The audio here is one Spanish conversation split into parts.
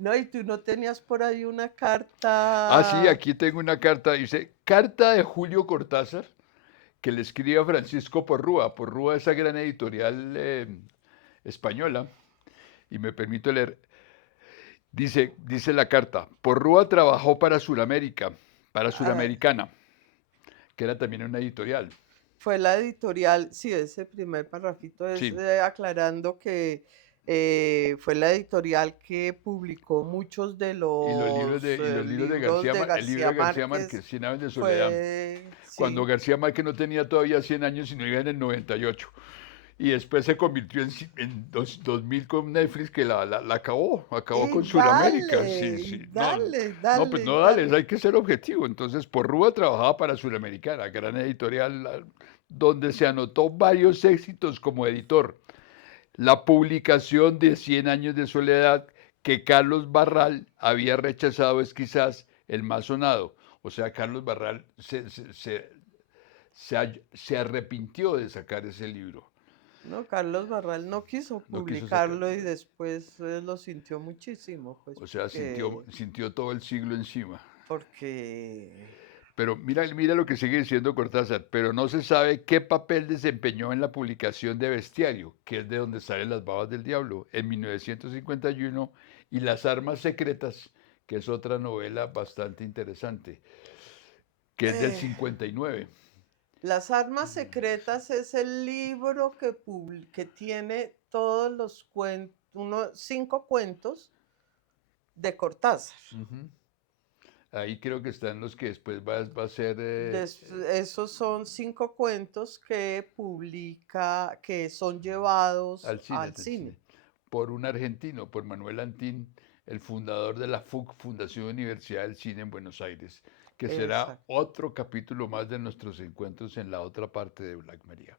No, y tú no tenías por ahí una Ah, sí, carta. aquí tengo una carta, dice, carta de Julio Cortázar, que le escribe a Francisco Porrúa. Porrúa, esa gran editorial española, y me permito leer. Dice la carta, Porrúa trabajó para Suramérica, para Ah, Suramericana, que era también una editorial. fue la editorial, sí, ese primer parrafito es Sí, aclarando que fue la editorial que publicó muchos de los y los libros de libros de el libro García de García Márquez, Márquez. Cien años de soledad, Fue, cuando sí, García Márquez no tenía todavía 100 años, sino iba en el 98. Y después se convirtió en 2000 con Netflix que la acabó con Sudamérica. Sí, y sí. No, dale, no, pues dale, y no, dale, dale. hay que ser objetivo. Entonces, Porrúa trabajaba para Suramericana, gran editorial, donde se anotó varios éxitos como editor. La publicación de Cien años de soledad que Carlos Barral había rechazado es quizás el más sonado. O sea, Carlos Barral se arrepintió de sacar ese libro. No, Carlos Barral no quiso No quiso sacar. publicarlo y después lo sintió muchísimo, pues O sea, sintió todo el siglo encima. porque Pero mira lo que sigue diciendo Cortázar, pero no se sabe qué papel desempeñó en la publicación de Bestiario, que es de donde salen las babas del diablo, en 1951, y Las armas secretas, que es otra novela bastante interesante, que es del eh, 59. Las armas secretas es el libro que tiene todos los cuentos, unos 5 cuentos de Cortázar. Ujú. Ahí creo que están los que después va a ser Esos son 5 cuentos que publica, que son llevados al cine, al cine. por un argentino, por Manuel Antín, el fundador de la FUC, Fundación Universidad del Cine en Buenos Aires, que será Exacto. otro capítulo más de nuestros encuentros en la otra parte de Black Maria.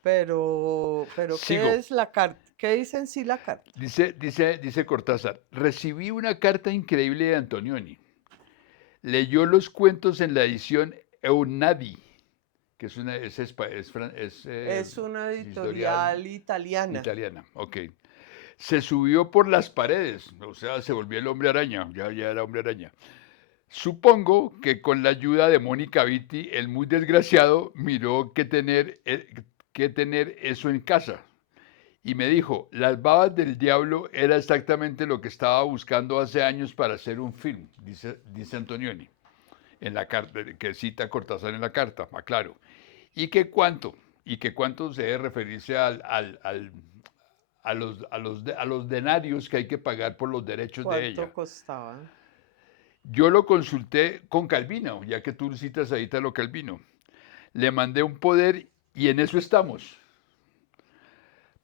Pero ¿qué Sigo. es la carta? ¿Qué dice en sí la carta? Dice Cortázar, recibí una carta increíble de Antonioni. Leyó los cuentos en la edición Eunadi, que es Es una editorial editorial italiana. italiana. Ok. Se subió por las paredes, o sea, se volvió el hombre araña, ya era hombre araña. Supongo que con la ayuda de Mónica Vitti, el muy desgraciado miró que tener eso en casa. Y me dijo, Las babas del diablo era exactamente lo que estaba buscando hace años para hacer un film, dice Antonioni, en la carta, que cita Cortázar en la carta, aclaro. Y que cuánto, y que cuánto se debe referirse a los denarios que hay que pagar por los derechos de ¿Cuánto ella. costaba? Yo lo consulté con Calvino, ya que tú citas ahí lo Calvino. Le mandé un poder y en eso estamos.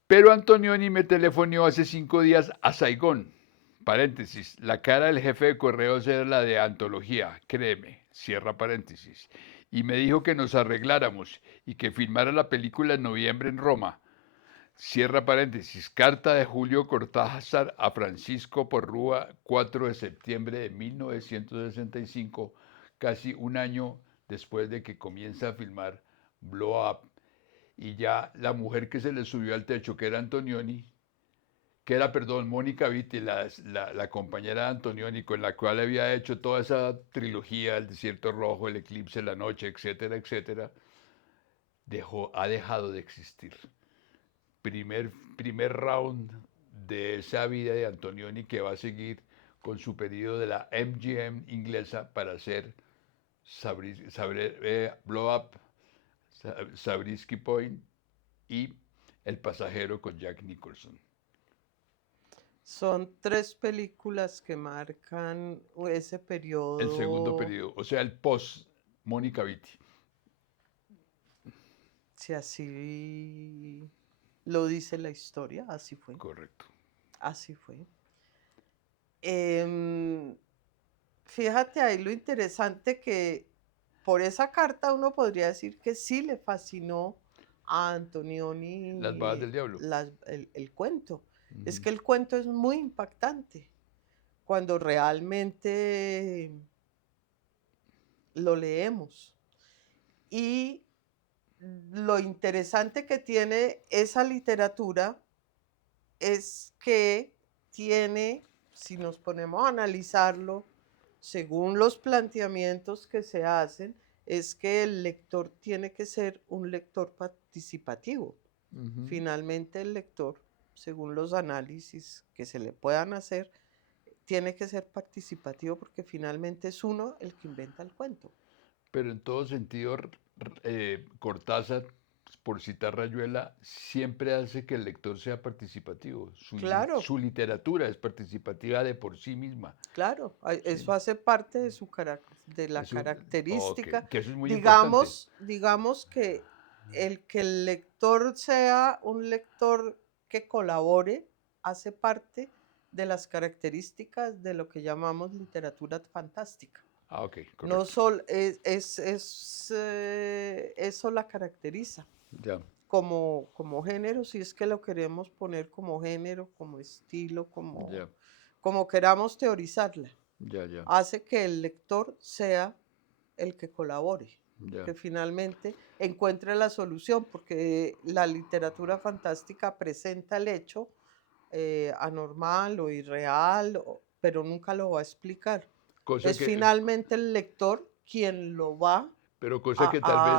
Pero Antonioni me telefonió hace 5 días a Saigón. Paréntesis, la cara del jefe de correos era la de antología, créeme, cierra paréntesis. Y me dijo que nos arregláramos y que filmara la película en noviembre en Roma. Cierra paréntesis, carta de Julio Cortázar a Francisco Porrúa, 4 de septiembre de 1965, casi un año después de que comienza a filmar Blow Up. Y ya la mujer que se le subió al techo, que era Antonioni, que era, perdón, Mónica Vitti, la compañera de Antonioni, con la cual había hecho toda esa trilogía, El Desierto Rojo, El Eclipse, La Noche, etcétera, etcétera, ha dejado de existir. Primer round de esa vida de Antonioni que va a seguir con su pedido de la MGM inglesa para hacer Blow Up, Sabrisky Point y El pasajero con Jack Nicholson. Son 3 películas que marcan ese El segundo periodo, periodo, o sea, el post Mónica Vitti. si así lo dice la historia, así fue, Correcto. así fue. Em, Fíjate ahí lo interesante que por esa carta uno podría decir que sí le fascinó a Las balas Antonioni del diablo. el cuento. Es Uh-huh. que el cuento es muy impactante cuando realmente lo leemos. Y lo interesante que tiene esa literatura es que tiene si nos ponemos a analizarlo, según los planteamientos que se hacen, es que el lector tiene que ser un lector participativo. Ujú. Finalmente el lector, según los análisis que se le puedan hacer, tiene que ser participativo porque finalmente es uno el que inventa el cuento. Pero en todo sentido, Cortázar, por citar Rayuela, siempre hace que el lector sea participativo. Claro, Su literatura es participativa de por sí misma. claro, Sí. eso hace parte de de la Eso, ok, característica. que eso es muy importante. Digamos que el lector sea un lector que colabore hace parte de las características de lo que llamamos literatura fantástica. Ah, ok, No correcto. solo eso la caracteriza Ya, como género, si es que lo queremos poner como género, como estilo, ya, como queramos teorizarla. ya, ya, Hace que el lector sea el que colabore, ya. que finalmente encuentre la solución, porque la literatura fantástica presenta el hecho anormal o irreal, pero nunca lo va a explicar. Cosa Es que, finalmente el lector quien lo va pero a cosa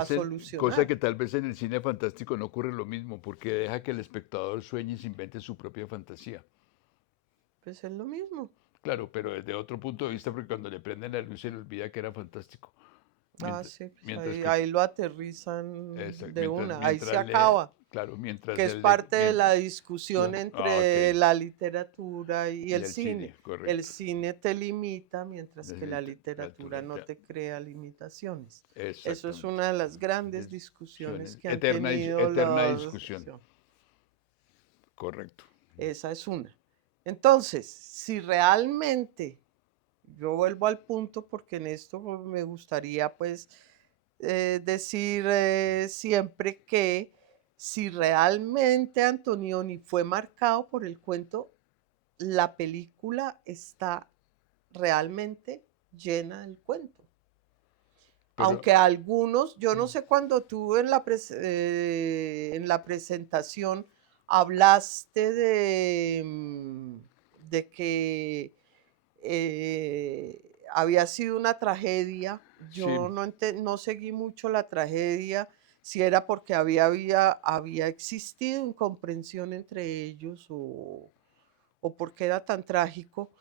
solucionar. que tal vez en el cine fantástico no ocurre lo mismo, porque deja que el espectador sueñe y se invente su propia fantasía. Pues es lo mismo. Claro, pero desde otro punto de vista, porque cuando le prenden la luz se le olvida que era fantástico. Ah, Mientras, sí, pues mientras que, ahí lo aterrizan de mientras, una, ahí se mientras lee, acaba, claro, que mientras es él lee, parte de la discusión ok, entre la literatura y y el el cine, cine. El correcto. cine te limita, mientras que la literatura no Literatura, te crea limitaciones. Eso es exactamente. una de las grandes discusiones que han Eterna, tenido eterna los... discusión, correcto. Esa es una. Entonces, si realmente, yo vuelvo al punto porque en esto me gustaría pues decir siempre que si realmente Antonioni fue marcado por el cuento, la película está realmente llena del cuento. Pero Aunque algunos, yo no sé cuando tú en la presentación hablaste de que había sido una tragedia. sí, Yo no seguí mucho la tragedia, si era porque había existido incomprensión entre ellos o porque era tan trágico,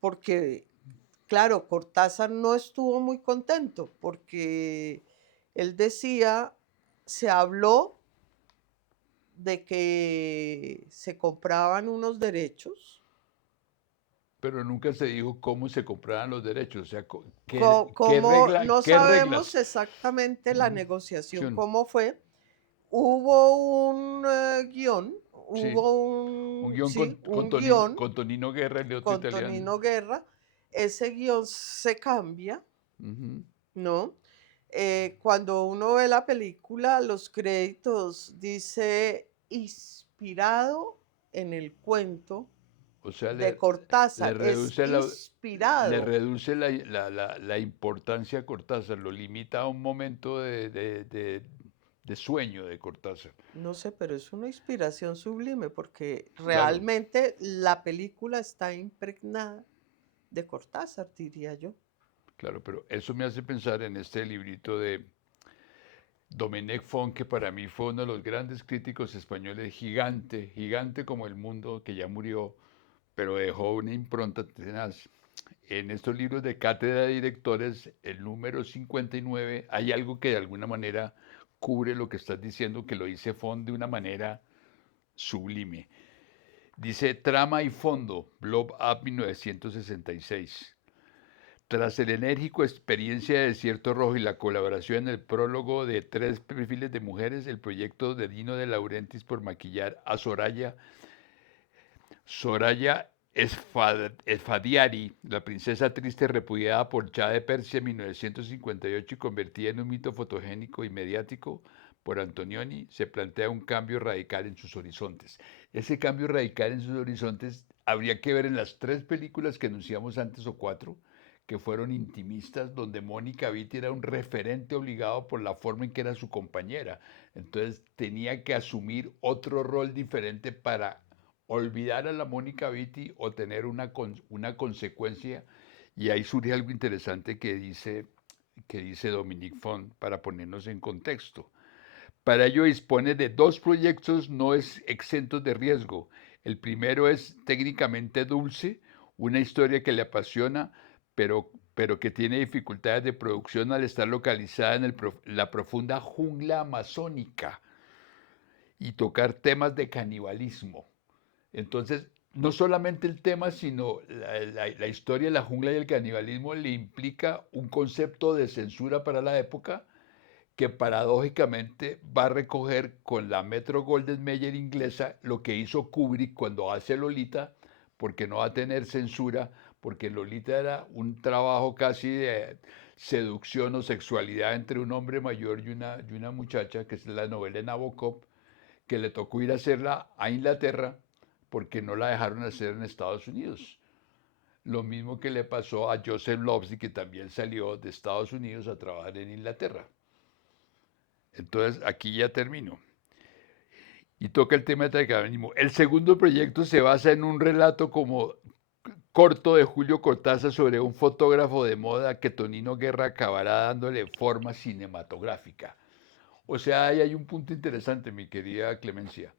porque, claro, Cortázar no estuvo muy contento, porque él decía, se habló de que se compraban unos derechos. pero nunca se dijo cómo se compraban los derechos, o sea, Como no qué sabemos reglas. exactamente la Mm, negociación sí, cómo fue, hubo un guión, sí, hubo un un, guión sí, un guión Con Tonino Guerra y otro con italiano. Tonino Guerra, ese guión se cambia, Ujú. ¿no? Cuando uno ve la película, los créditos dice inspirado en el cuento O sea, de le Cortázar, es reduce le inspirado. reduce la importancia a Cortázar, lo limita a un momento de sueño de Cortázar. No sé, pero es una inspiración sublime porque Claro, realmente la película está impregnada de Cortázar, diría yo. claro, pero eso me hace pensar en este librito de Domenech Font, que para mí fue uno de los grandes críticos españoles, gigante, gigante como el mundo, que ya murió, pero dejó una impronta tenaz. En estos libros de cátedra de directores, el número 59, hay algo que de alguna manera cubre lo que estás diciendo, que lo dice Font de una manera sublime. Dice trama y fondo, Blob Up 1966. Tras el enérgico experiencia de Desierto Rojo y la colaboración en el prólogo de 3 perfiles de mujeres, el proyecto de Dino de Laurentiis por maquillar a Soraya Esfadiari, la princesa triste repudiada por Shah de Persia en 1958 y convertida en un mito fotogénico y mediático por Antonioni, se plantea un cambio radical en sus horizontes. Ese cambio radical en sus horizontes habría que ver en las 3 películas que anunciamos antes o 4, que fueron intimistas, donde Mónica Vitti era un referente obligado por la forma en que era su compañera. Entonces tenía que asumir otro rol diferente para olvidar a la Mónica Vitti o tener una consecuencia. Y ahí surge algo interesante que dice Dominique Font para ponernos en contexto. Para ello dispone de dos proyectos no exentos de riesgo. El primero es técnicamente dulce, una historia que le apasiona, pero que tiene dificultades de producción al estar localizada en la profunda jungla amazónica y tocar temas de canibalismo. Entonces, no solamente el tema, sino la historia de la jungla y el canibalismo le implica un concepto de censura para la época que paradójicamente va a recoger con la Metro Goldwyn Mayer inglesa lo que hizo Kubrick cuando hace Lolita, porque no va a tener censura, porque Lolita era un trabajo casi de seducción o sexualidad entre un hombre mayor y una muchacha, que es la novela de Nabokov, que le tocó ir a hacerla a Inglaterra porque no la dejaron hacer en Estados Unidos. Lo mismo que le pasó a Joseph Lobsy, que también salió de Estados Unidos a trabajar en Inglaterra. Entonces, aquí ya termino. Y toca el tema del canibalismo. El segundo proyecto se basa en un relato como corto de Julio Cortázar sobre un fotógrafo de moda que Tonino Guerra acabará dándole forma cinematográfica. O sea, ahí hay un punto interesante, mi querida Clemencia.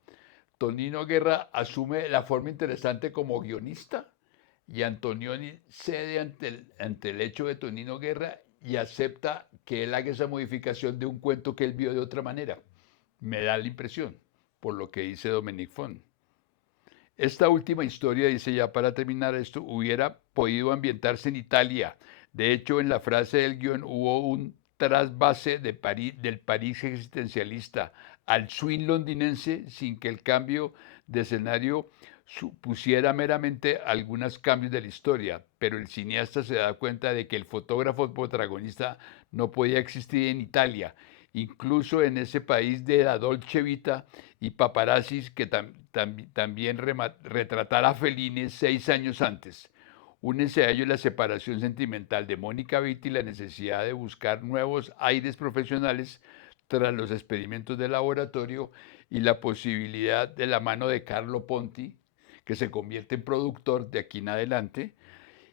Tonino Guerra asume la forma interesante como guionista y Antonioni cede ante el hecho de Tonino Guerra y acepta que él haga esa modificación de un cuento que él vio de otra manera. Me da la impresión, por lo que dice Dominique Font. Esta última historia, dice ya para terminar esto, hubiera podido ambientarse en Italia. De hecho, en la frase del guión hubo un trasvase del París existencialista al swing londinense sin que el cambio de escenario supusiera meramente algunos cambios de la historia, pero el cineasta se da cuenta de que el fotógrafo protagonista no podía existir en Italia, incluso en ese país de la Dolce Vita y paparazzis que también retratara a Fellini 6 años antes. Únese a ello la separación sentimental de Mónica Vitti y la necesidad de buscar nuevos aires profesionales tras los experimentos de laboratorio y la posibilidad de la mano de Carlo Ponti, que se convierte en productor de aquí en adelante,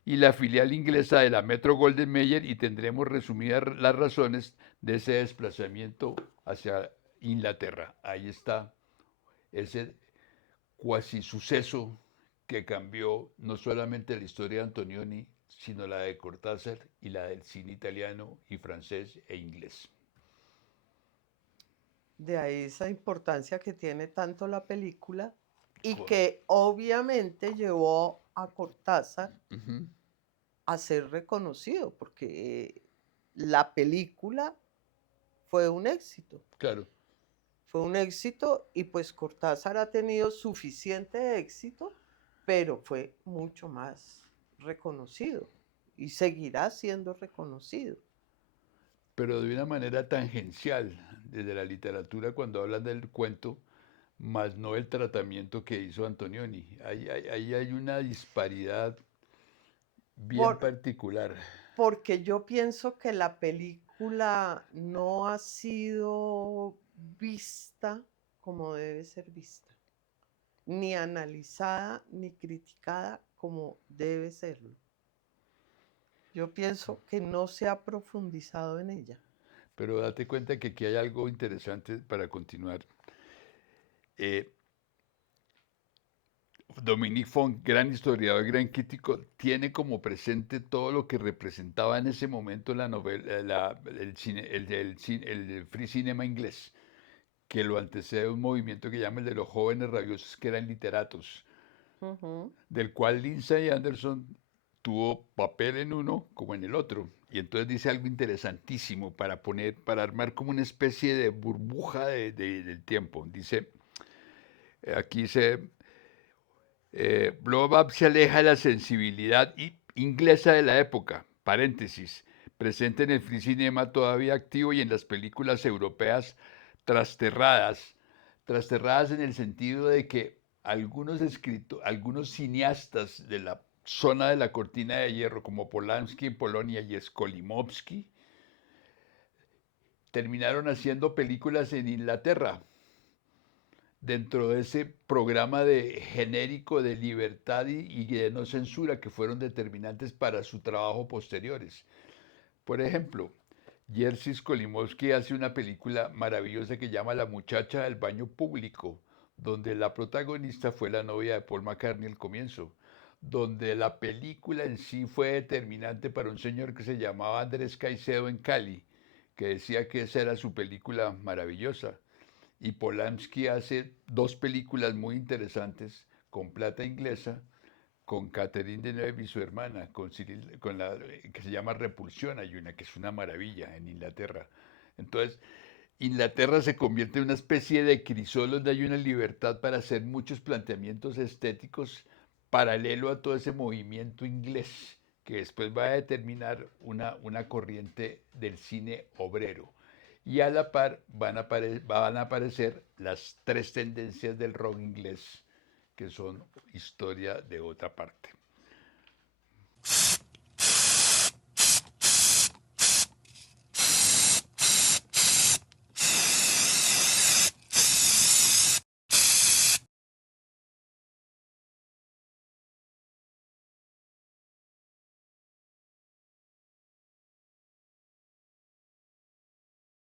y la filial inglesa de la Metro Goldwyn Mayer, y tendremos resumidas las razones de ese desplazamiento hacia Inglaterra. Ahí está ese cuasi suceso que cambió no solamente la historia de Antonioni, sino la de Cortázar y la del cine italiano y francés e inglés. De ahí esa importancia que tiene tanto la película y que obviamente llevó a Cortázar Uh -huh. a ser reconocido, porque la película fue un éxito. Claro. Fue un éxito y pues Cortázar ha tenido suficiente éxito, pero fue mucho más reconocido y seguirá siendo reconocido. Pero de una manera tangencial, desde la literatura cuando hablan del cuento, más no el tratamiento que hizo Antonioni. Ahí hay una disparidad bien Por, particular. porque yo pienso que la película no ha sido vista como debe ser vista, ni analizada ni criticada como debe serlo. Yo pienso que no se ha profundizado en ella. Pero date cuenta que aquí hay algo interesante para continuar. Eh, Dominique Font, gran historiador, gran crítico, tiene como presente todo lo que representaba en ese momento la novela, el free cinema inglés, que lo antecede un movimiento que llama el de los jóvenes rabiosos que eran literatos, del cual Lindsay Anderson tuvo papel en uno como en el otro. Y entonces dice algo interesantísimo para armar como una especie de burbuja del tiempo. Dice, aquí dice, Blobab se aleja de la sensibilidad inglesa de la época, paréntesis, presente en el free cinema todavía activo y en las películas europeas trasterradas, trasterradas en el sentido de que algunos cineastas de la zona de la cortina de hierro, como Polanski en Polonia y Skolimowski, terminaron haciendo películas en Inglaterra. dentro de ese programa de genérico de libertad y de no censura que fueron determinantes para su trabajo posteriores. Por ejemplo, Jerzy Skolimowski hace una película maravillosa que llama La muchacha del baño público, donde la protagonista fue la novia de Paul McCartney al comienzo, donde la película en sí fue determinante para un señor que se llamaba Andrés Caicedo en Cali, que decía que esa era su película maravillosa. Y Polanski hace dos películas muy interesantes con plata inglesa, con Catherine Deneuve y su hermana, con la que se llama Repulsión, hay una que es una maravilla en Inglaterra. Entonces, Inglaterra se convierte en una especie de crisol donde hay una libertad para hacer muchos planteamientos estéticos paralelo a todo ese movimiento inglés que después va a determinar una corriente del cine obrero. Y a la par van a aparecer las tres tendencias del rock inglés, que son historia de otra parte.